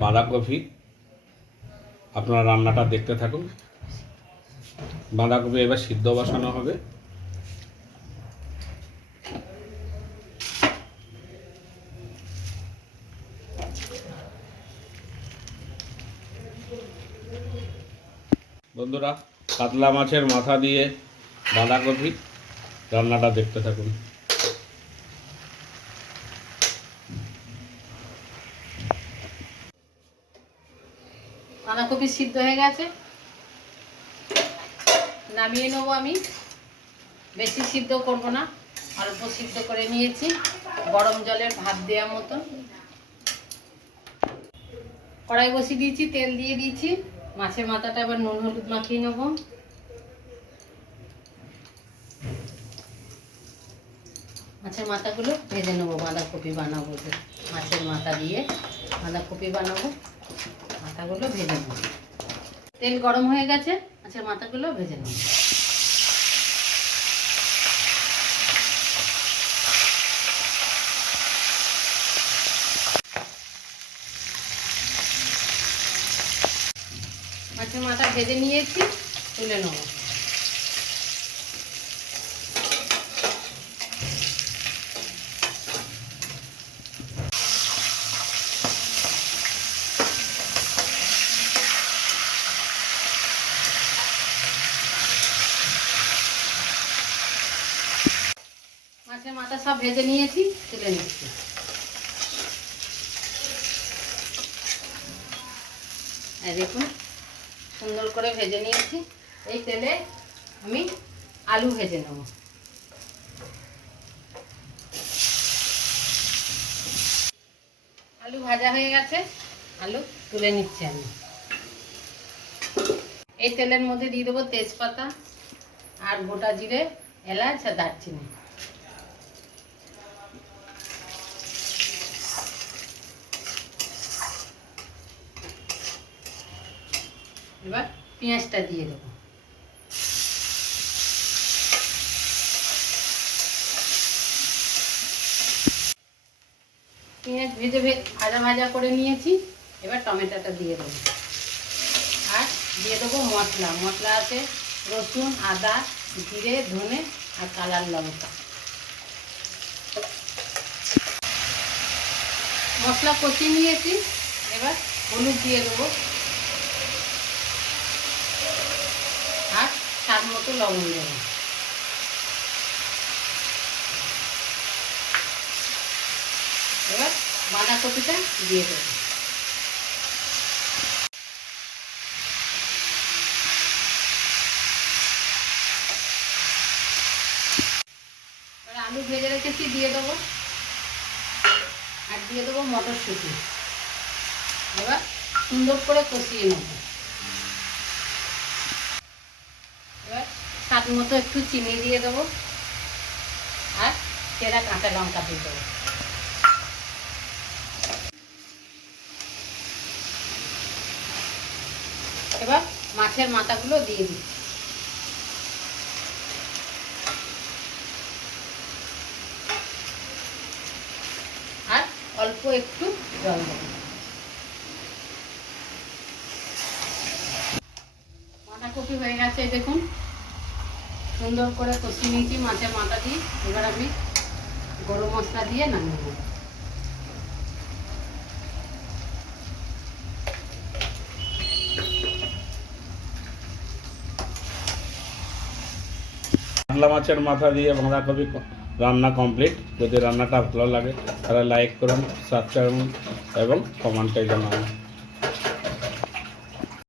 বাঁধাকপি। আপনারা রান্নাটা দেখতে থাকুন। বাঁধাকপি এবার সিদ্ধ বসানো হবে। বন্ধুরা, কাতলা মাছের মাথা দিয়ে বাঁধাকপি রান্নাটা দেখতে থাকুন। বাঁধাকপি সিদ্ধ হয়ে গেছে, নামিয়ে নেবো। আমি বেশি সিদ্ধ করব না, অল্প সিদ্ধ করে নিয়েছি, গরম জলের ভাত দেওয়া মতন। কড়াই বসিয়ে দিয়েছি, তেল দিয়ে দিয়েছি। মাছের মাথাটা এবার নুন হলুদ মাখিয়ে নেব। মাছের মাথাগুলো ভেজে নেবো। বাঁধাকপি বানাবো, মাছের মাথা দিয়ে বাঁধাকপি বানাবো। মাথাগুলো ভেজে নেব। তেল গরম হয়ে গেছে, মাছের মাথাগুলো ভেজে নেব। মাছের মাথা ভেজে নিয়েছি, তুলে নেব। মাছের মাথা সব ভেজে নিয়েছি, তুলে নিচ্ছি। দেখুন, সুন্দর করে ভেজে নিয়েছি। এই তেলে আমি আলু ভেজে নেব। আলু ভাজা হয়ে গেছে, আলু তুলে নিচ্ছি আমি। এই তেলের মধ্যে দিয়ে দেবো তেজপাতা আর গোটা জিরে, এলাচ আর দারচিনি। এবার পেঁয়াজটা দিয়ে দেবো। পেঁয়াজ ভেজে ভাজা ভাজা করে নিয়েছি। এবার টমেটোটা দিয়ে দেবো। আর দিয়ে দেবো মশলা। মশলা আছে রসুন, আদা, জিরে, ধনে আর কালার লঙ্কা। মশলা কষিয়ে নিয়েছি, এবার হলুদ দিয়ে দেবো আর স্বাদ মতো লবণ দেবো। এবার বাঁধাকপিটা দিয়ে দেবো। এবার আলু ভেজে রেখেছি দিয়ে দেবো, আর দিয়ে দেবো মটরশুঁটি। এবার সুন্দর করে কষিয়ে নেব। এবার স্বাদ মতো একটু চিনি দিয়ে দেবো আর চেরা কাঁচা লঙ্কা দিয়ে দেবো। এবার মাছের মাথাগুলো দিয়ে দিচ্ছি। আর অল্প একটু জল দেবো। বাঁধাকপি হয়ে গেছে, দেখুন সুন্দর করে কষিয়ে নিয়েছি মাছের মাথা দিয়ে। এবার আমি গরম মশলা দিয়ে নামিয়ে নেব। কাতলা মাছের মাথা দিয়ে বাঁধাকপি রান্না কমপ্লিট। যদি রান্নাটা ভালো লাগে তাহলে লাইক করুন, সাবস্ক্রাইব করুন এবং কমেন্টে জানান।